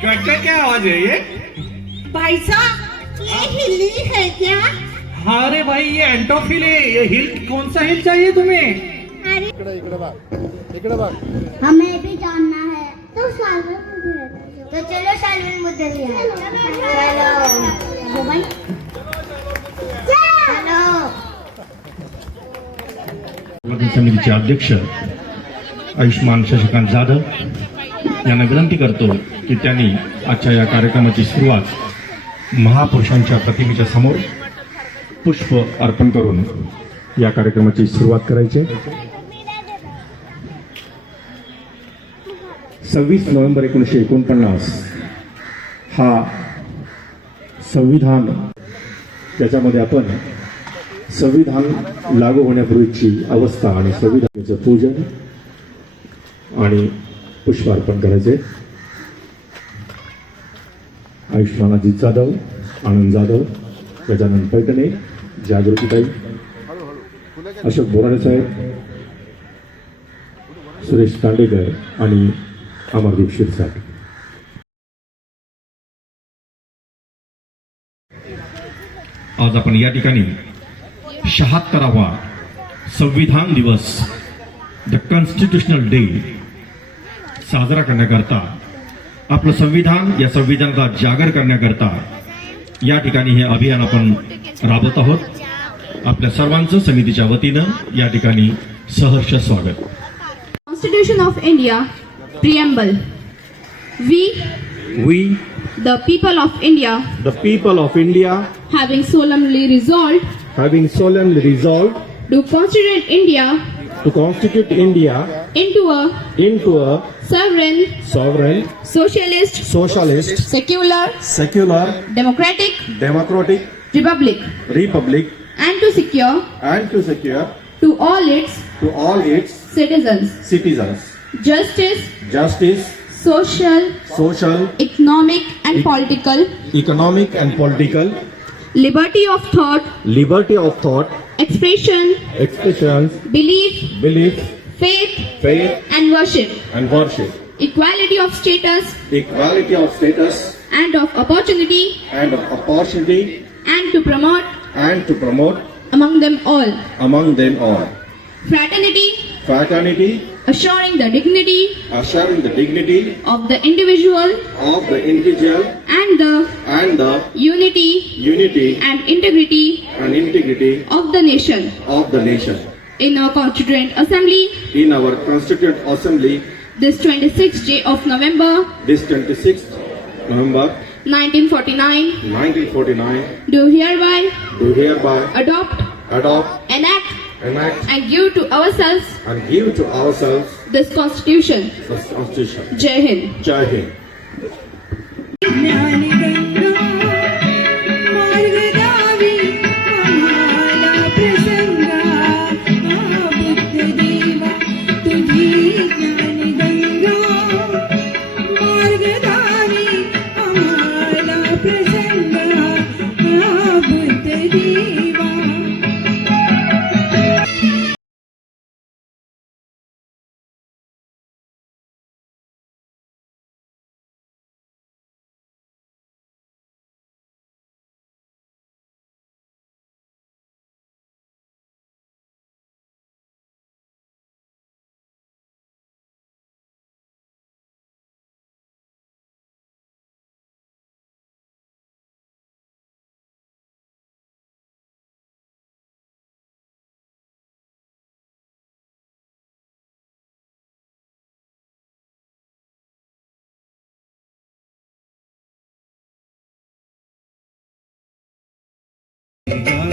क्या क्या आवाज है ये? भाई साहब ये हिली है क्या? हाँ रे भाई, ये एंटोफिल है। ये हिल, कौन सा हिल चाहिए तुम्हें? अरे इकडे बघ हमें भी जानना है। तो सालवन मुद्दे तो चलो सालवन मुद्दे लिया। चलो भाई चलो। वर्धन समितीचे अध्यक्ष आयुष्मान शशिकांत जाधव यांना विनंती करतो की त्यांनी आजच्या या कार्यक्रमाची सुरुवात महापुरुषांच्या प्रतिमेच्या समोर पुष्प अर्पण करून या कार्यक्रमाची सुरुवात करायची. 26 नोव्हेंबर 1949 हा संविधान, त्याच्यामध्ये आपण संविधान लागू होण्यापूर्वीची अवस्था आणि संविधानाचं पूजन आणि पुष्प अर्पण करायचे. आयुष्मान अजित जाधव, आनंद जाधव, गजानन पैठणे, जागृतीताई, अशोक बोराडे साहेब, सुरेश तांडेकर आणि अमरदीप शिरसाट. आज आपण या ठिकाणी 76वा संविधान दिवस, द कॉन्स्टिट्यूशनल डे साजरा करण्याकरता, आपलं संविधान, या संविधानाचा जागर करण्याकरता या ठिकाणी हे अभियान आपण राबवत आहोत. आपल्या सर्वांचं समितीच्या वतीनं या ठिकाणी सहर्ष स्वागत. Constitution of India, Preamble. We, The people of India, the people of India, having solemnly resolved to constitute India into a sovereign, socialist, secular, democratic republic, and to secure to all its citizens justice, social, economic and political, liberty of thought, expression, belief, faith and worship, equality of status and of opportunity, and to promote among them all fraternity, assuring the dignity of the individual and the unity and integrity of the nation. In our Constituent Assembly, this 26th day of November 1949, do hereby adopt, enact and give to ourselves this Constitution. Jai Hind.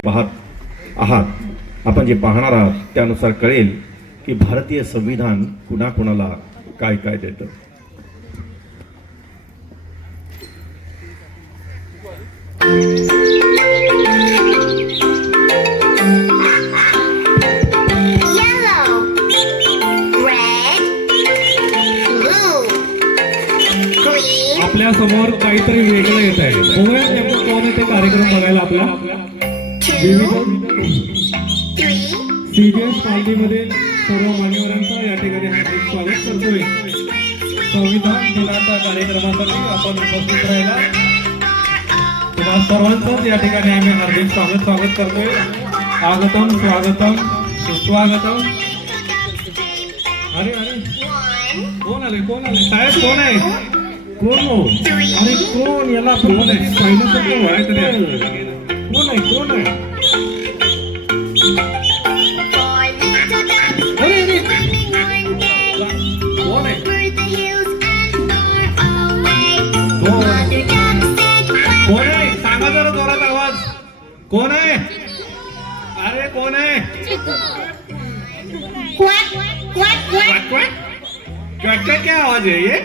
पाहत आहात, आपण जे पाहणार आहात त्यानुसार कळेल की भारतीय संविधान कुणाकुणाला काय काय देतं. आपल्या समोर काहीतरी वेगळं येत आहे. बघूया नेमकं कोण आहे ते कार्यक्रम बघायला. आपला CBS पार्टीमध्ये सर्व मान्यवरांचा या ठिकाणी हार्दिक स्वागत करतोय. संविधान दिनाच्या कार्यक्रमासाठी आपण उपस्थित राहिला तुम्हा सर्वांचंच या ठिकाणी आम्ही हार्दिक स्वागत करतोय. स्वागतम सुस्वागतम. अरे कोण आले साहेब कोण आहे कोण हो अरे कोण याला कोण आहे कोण आहे अरे कोण आहे कोण आहे सांगा जरा जोरात आवाज. कोण आहे अरे कोण आहे क्या आवाज है ये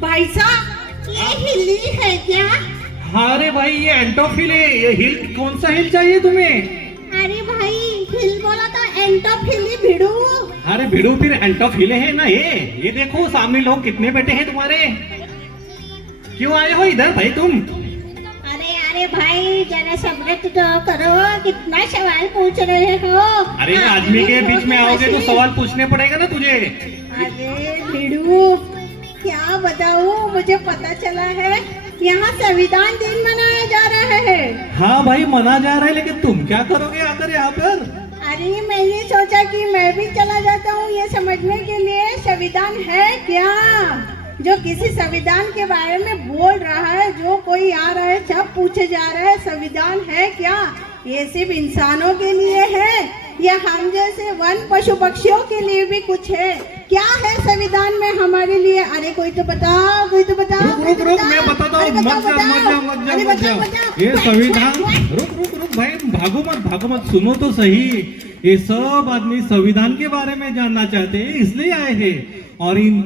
भाई साहब ये हिली है क्या? हाँ अरे भाई ये एंटोफिल है. ये हिल कौन सा हिल चाहिए तुम्हें? अरे भाई हिल बोला तो एंटोफिली भिड़ू. अरे भिड़ू फिर एंटोफिल है ना ये देखो सामने लोग कितने बैठे हैं तुम्हारे. क्यों आए हो इधर भाई तुम? अरे भाई जरा सब्र तो करो, कितना सवाल पूछ रहे हो. अरे आदमी के बीच में आओगे तो सवाल पूछने पड़ेगा ना तुझे. अरे भिड़ू क्या बताऊं, मुझे पता चला है यहाँ संविधान दिन मनाया जा रहा है. हाँ भाई मना जा रहा है लेकिन तुम क्या करोगे आकर यहाँ पर? अरे मैंने सोचा कि मैं भी चला जाता हूँ ये समझने के लिए संविधान है क्या. जो किसी संविधान के बारे में बोल रहा है, जो कोई आ रहा है सब पूछे जा रहा है संविधान है क्या. ये सिर्फ इंसानों के लिए है या हम जैसे वन पशु पक्षियों के लिए भी कुछ है? क्या है संविधान में हमारे लिए? अरे कोई तो बताओ. रुक मैं बताता हूँ. मत जाओ. ये संविधान रुक भाई भागो मत सुनो तो सही. ये सब आदमी संविधान के बारे में जानना चाहते हैं इसलिए आए हैं और इन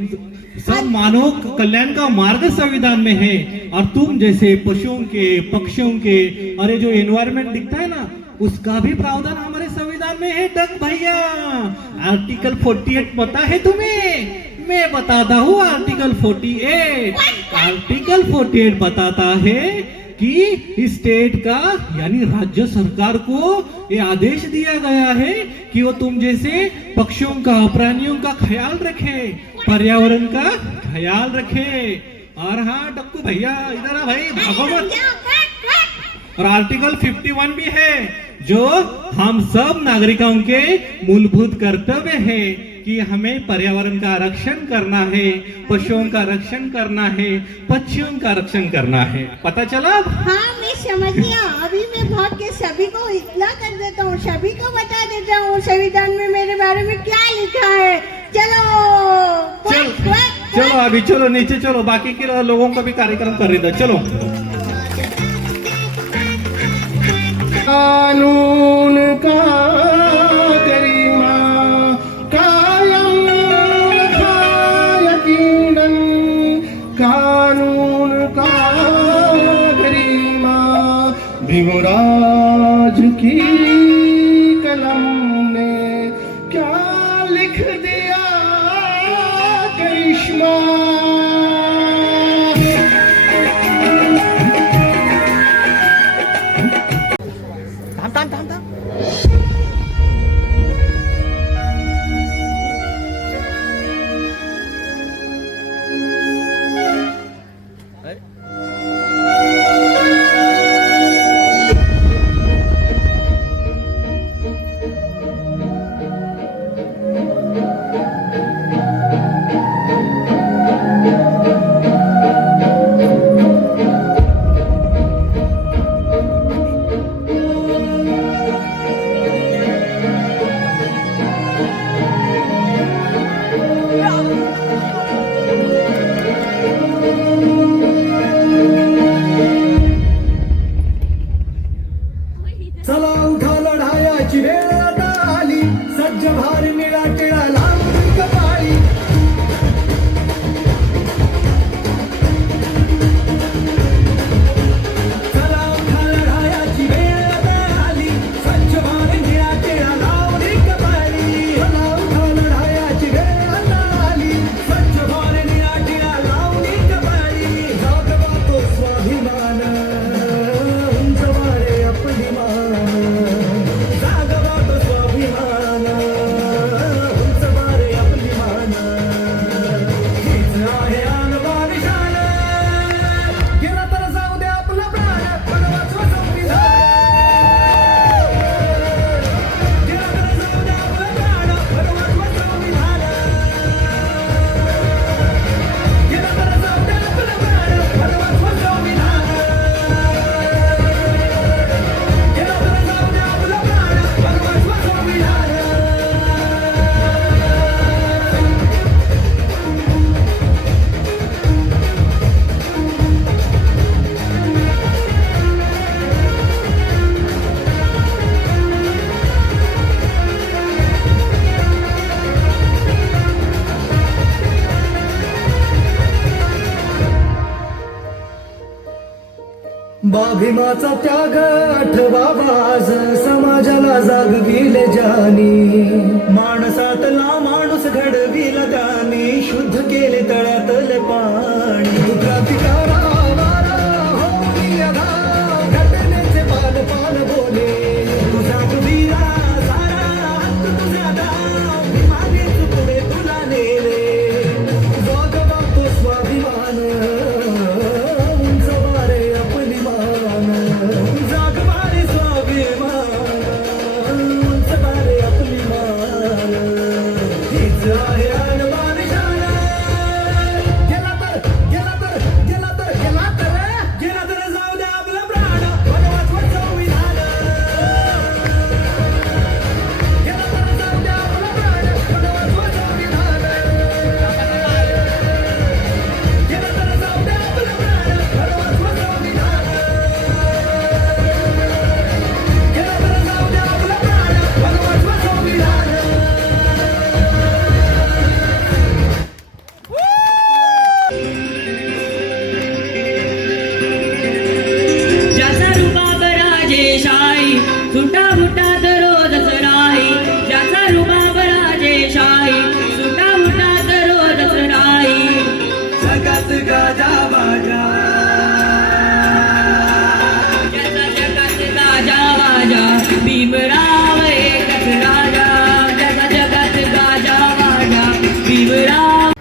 सब मानव कल्याण का मार्ग संविधान में है. और तुम जैसे पशुओं के पक्षियों के अरे जो एनवायरमेंट दिखता है ना उसका भी प्रावधान हमारे संविधान में है. डक भैया आर्टिकल 48 पता है तुम्हें? मैं बताता हूँ. आर्टिकल 48 बताता है कि स्टेट का यानी राज्य सरकार को ये आदेश दिया गया है कि वो तुम जैसे पक्षियों का प्राणियों का ख्याल रखे, पर्यावरण का ख्याल रखे. और हाँ डक्कू भैया इधर आ भाई भागो मत. और आर्टिकल 51 भी है जो हम सब नागरिकों के मूलभूत कर्तव्य है कि हमें पर्यावरण का रक्षण करना है, पशुओं का रक्षण करना है, पक्षियों का रक्षण करना है. पता चला? हाँ मैं समझ गया. अभी मैं भाग के सभी को इतना कर देता हूँ, सभी को बता देता हूँ संविधान में मेरे बारे में क्या लिखा है. चलो अभी चलो नीचे चलो. बाकी के लोगों का भी कार्यक्रम कर दो. चलो. कानून का गरिमा कायम रखा यकीनन. कानून का गरिमा भीमराज की कलम ने क्या लिख दिया करिश्मा. भीमाचा त्याग आठवावा आज समाजाला जागविल ज्यानी माणसातला माणूस घडविल त्यानी शुद्ध केले तळ्यातले पाणी क्रांतिकारा वारा होऊन यदा घटनेचे पान पान बोले तुझा वीरा सारा हक्क तुझा दाम मागेच पुढे तुला नेले जोगवा तो स्वाभिमान उंच वारे आपली मान जागवारे स्वाभिमान उंच वारे आपली मान हीच आहे अनमान शान गेला तर गेला तर गेला तर गेला तर गेला तर जाऊ दे आपला प्राण वनवास संविधान गेला तर जाऊ दे आपला प्राण वनवास संविधान गेला तर जाऊ दे आपला प्राण वनवास संविधान गेला तर जाऊ दे आपला प्राण वनवास संविधान ज्याचा रुबाब राजेशाही सुटा मुटा दरोजच राही ज्याचा रुबाब राजेशाही सुटा मुटा दरोजच राही जगात गाजा बाजा ज्याचा जगात गाजा वाजा भीमराव एकच राजा ज्याचा जगात गाजा वाजा भीमराव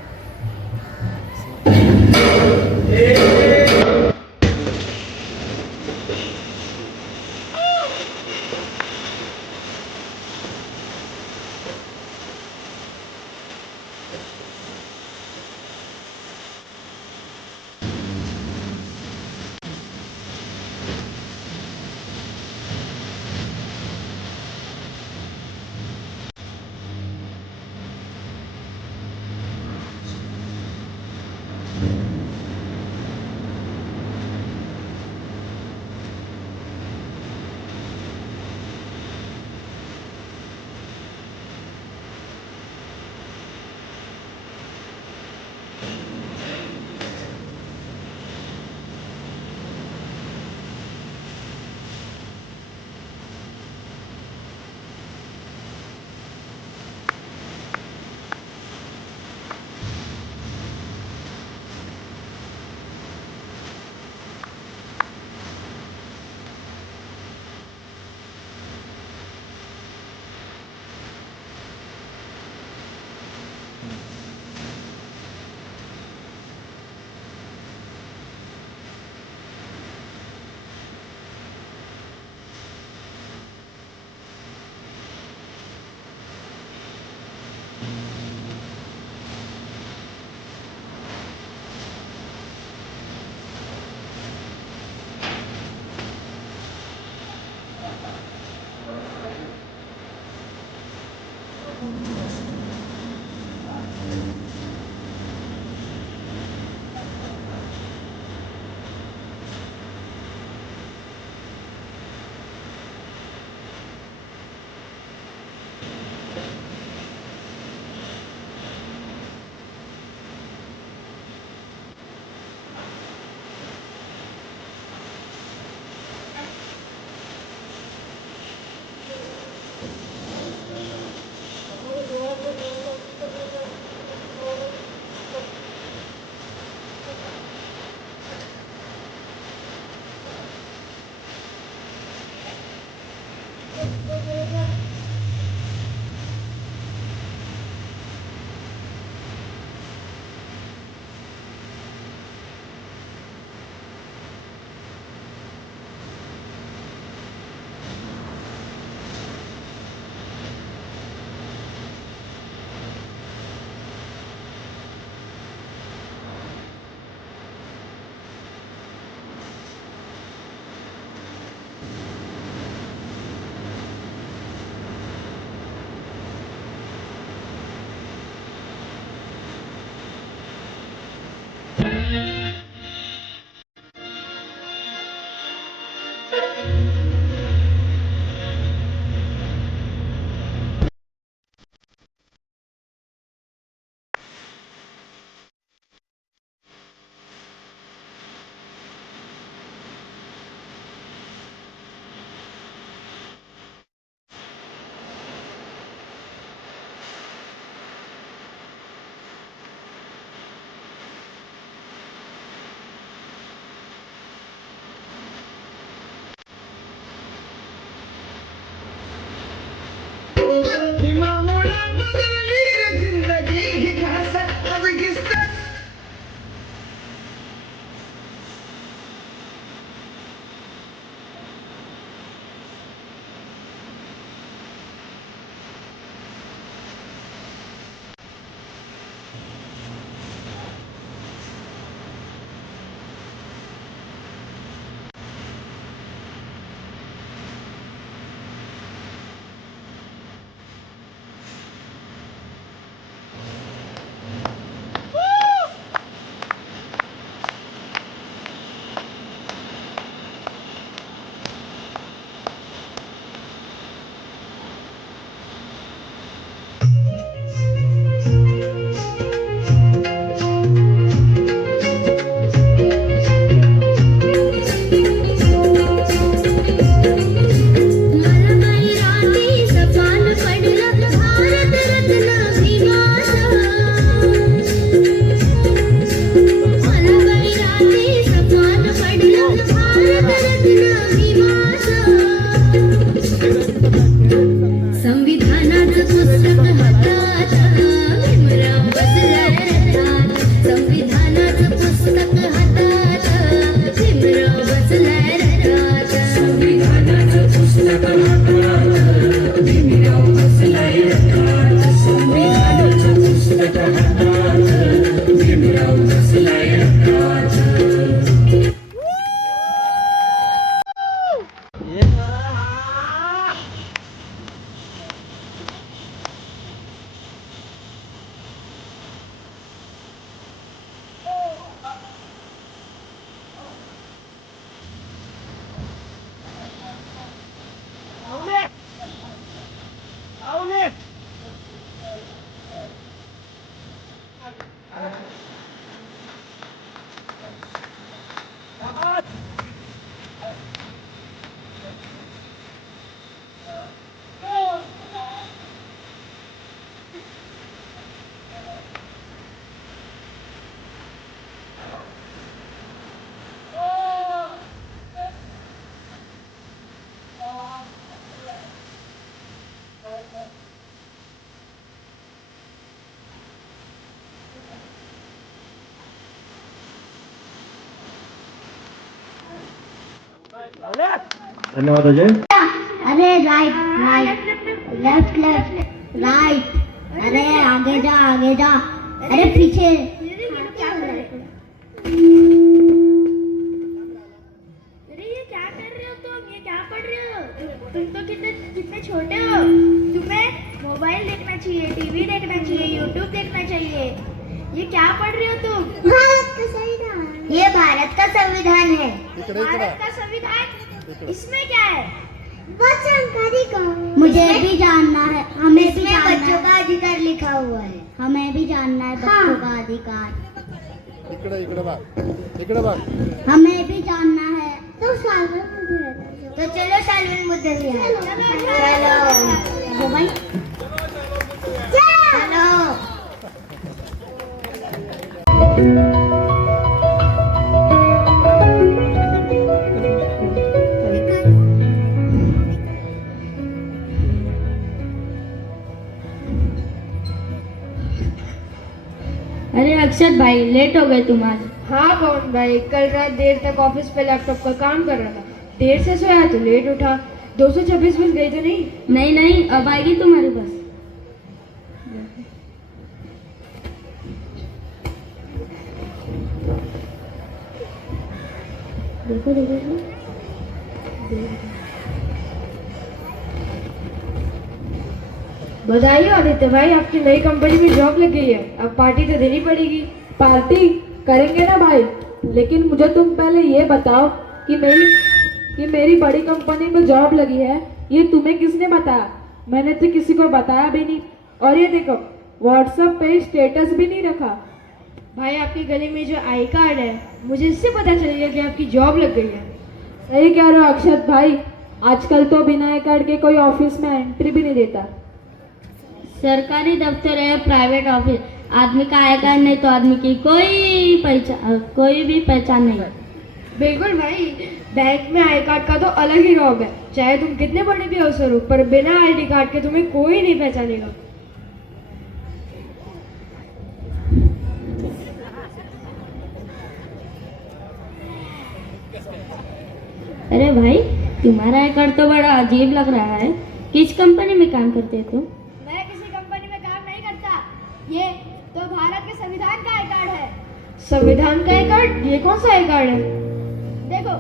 धन्यवाद अजय. अरे right right left left right. अरे आगे जा. अरे पीछे. अरे ये क्या कर रहे हो तुम? ये क्या पढ़ रहे हो? तुम तो कितने छोटे हो. तुम्हें मोबाइल देखना चाहिए, टीवी देखना चाहिए, यूट्यूब देखना चाहिए. ये क्या पढ़ रहे हो तुम? भारत का संविधान. ये भारत का संविधान है. भारत का संविधान? इसमें क्या है? बच्चों का अधिकार. मुझे भी जानना है. हमें भी बच्चों का अधिकार लिखा हुआ है. हमें भी जानना है बच्चों का अधिकार. हमें भी जानना है. तो चलो साल्वन मुद्दे भी है. चलो भाई चलो. अरे अक्षत भाई, लेट हो गए तुम आज. हाँ कौन भाई, कल रात देर तक ऑफिस पे लैपटॉप का काम कर रहा था. देर से सोया तो लेट उठा. 226 मिल गई तो नहीं. नहीं, अब आएगी तुम्हारी बस. देखो. बधाई हो आदित्य भाई, आपकी नई कंपनी में जॉब लग गई है. अब पार्टी तो देनी पड़ेगी. पार्टी करेंगे ना भाई, लेकिन मुझे तुम पहले ये बताओ कि मेरी बड़ी कंपनी में जॉब लगी है, ये तुम्हें किसने बताया? मैंने तो किसी को बताया भी नहीं. और ये देखो, व्हाट्सएप पे स्टेटस भी नहीं रखा. भाई आपके गले में जो आई कार्ड है, मुझे इससे पता चल गया कि आपकी जॉब लग गई है. सही कह रहे हो अक्षत भाई, आजकल तो बिना आई कार्ड के कोई ऑफिस में एंट्री भी नहीं देता. सरकारी दफ्तर है, प्राइवेट ऑफिस, आदमी का आई कार्ड नहीं तो आदमी की कोई भी पहचान नहीं. बिल्कुल भाई, बैंक में आई कार्ड का तो अलग ही रौब है. चाहे तुम कितने बड़े भी अफसर हो, पर बिना आईडी कार्ड के तुम्हें कोई नहीं पहचानेगा. अरे भाई, तुम्हारा आई कार्ड तो बड़ा अजीब लग रहा है. किस कंपनी में काम करते हो तुम? मैं किसी कंपनी में काम नहीं करता. ये तो भारत के संविधान का आई कार्ड है. संविधान का आई कार्ड? ये कौन सा आई कार्ड है? देखो,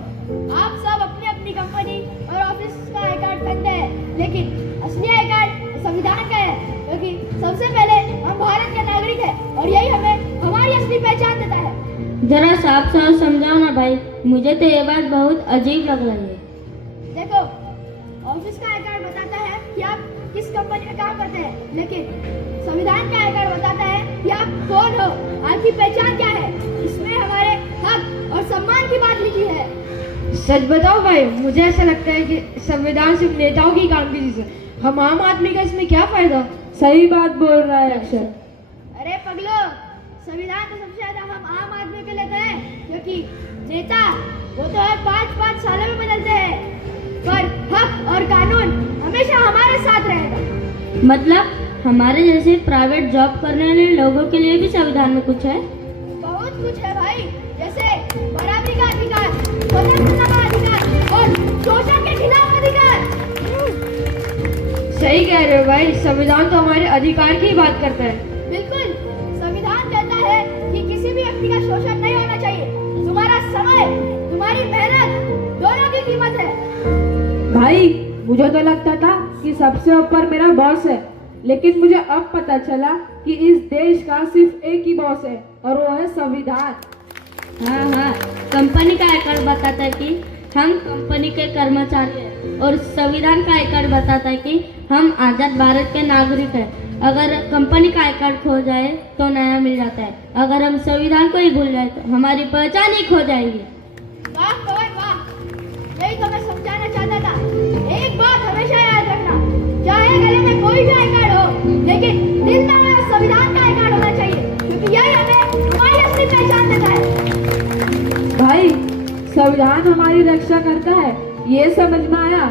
आप सब अपनी अपनी कंपनी और ऑफिस का आई कार्ड पहनते हैं, लेकिन असली आई कार्ड संविधान का है, क्योंकि सबसे पहले हम भारत के नागरिक हैं और यही हमें हमारी असली पहचान देता है. जरा साफ साफ समझाओ ना भाई, मुझे तो ये बात बहुत अजीब लग रही है. देखो, ऑफिस का आई कार्ड बताता है कि आप किस कंपनी में काम करते हैं, लेकिन संविधान का आई कार्ड बताता है कि आप कौन हो, आपकी पहचान क्या है. इसमें हमारे हक और सम्मान की बात लिखी है. सच बताओ भाई, मुझे ऐसा लगता है कि संविधान सिर्फ नेताओं की काम की चीज है. हम आम आदमी का इसमें क्या फायदा? सही बात बोल रहा है अक्षर. अरे पगलो, संविधान तो सबसे ज्यादा हम आम आदमी के लेते हैं, क्योंकि नेता वो तो हर 5-5 सालों में बदलते हैं, पर हक और कानून हमेशा हमारे साथ रहेगा. मतलब हमारे जैसे प्राइवेट जॉब करने वाले लोगों के लिए भी संविधान में कुछ है? बहुत कुछ है भाई, जैसे बराबरी का अधिकार, स्वतंत्रता का अधिकार और शोषण के खिलाफ अधिकार. सही कह रहे हो भाई, संविधान तो हमारे अधिकार की ही बात करता है. बिल्कुल, संविधान कहता है कि किसी भी व्यक्ति का शोषण नहीं होना चाहिए. तुम्हारा समय, तुम्हारी मेहनत दोनों की कीमत है. भाई, मुझे तो लगता था कि सबसे ऊपर मेरा बॉस है, लेकिन मुझे अब पता चला कि इस देश का सिर्फ एक ही बॉस है और वो है संविधान. हाँ, कंपनी का आई कार्ड बताता है कि हम कंपनी के कर्मचारी हैं और संविधान का आई कार्ड बताता है कि हम आजाद भारत के नागरिक हैं. अगर कंपनी का आई कार्ड खो जाए तो नया मिल जाता है. अगर हम संविधान को ही भूल जाए तो हमारी पहचान ही खो जाएगी. वाह पवन वाह, यही तो मैं समझाना चाहता था. एक बात हमेशा याद रखना, चाहे गले में कोई भी आई कार्ड हो, लेकिन दिल में संविधान का आई कार्ड होना चाहिए, क्योंकि यही हमें हमारी असली पहचान देता है. भाई, संविधान हमारी रक्षा करता है, ये समझ में आया,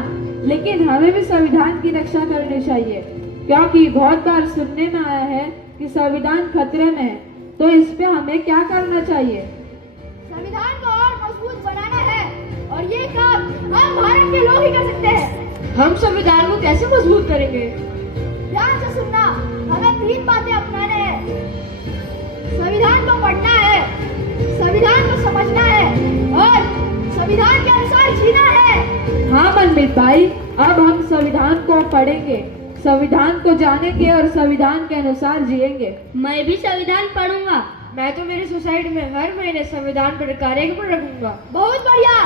लेकिन हमें भी संविधान की रक्षा करनी चाहिए, क्योंकि बहुत बार सुनने में आया है कि संविधान खतरे में है. तो इस पे हमें क्या करना चाहिए? संविधान को और मजबूत बनाना है, और ये काम हम संविधान को कैसे मजबूत करेंगे? ध्यान से सुनना, हमें 3 बातें अपनाने हैं। संविधान को पढ़ना है, संविधान को समझना है और संविधान के अनुसार जीना है। हाँ मनमीत भाई, अब हम संविधान को पढ़ेंगे, संविधान को जानेंगे और संविधान के अनुसार जिएंगे। मैं भी संविधान पढ़ूंगा। मैं तो मेरी सोसाइटी में हर महीने संविधान पर कार्यक्रम रखूंगा। बहुत बढ़िया।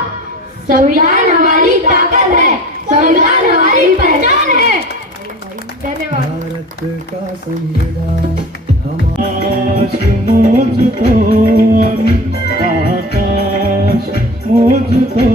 संविधान हमारी ताकत है, संविधान हमारी पहचान है। धन्यवाद। भारत का संविधान आकाश मोजतो आम्ही, आकाश मोजतो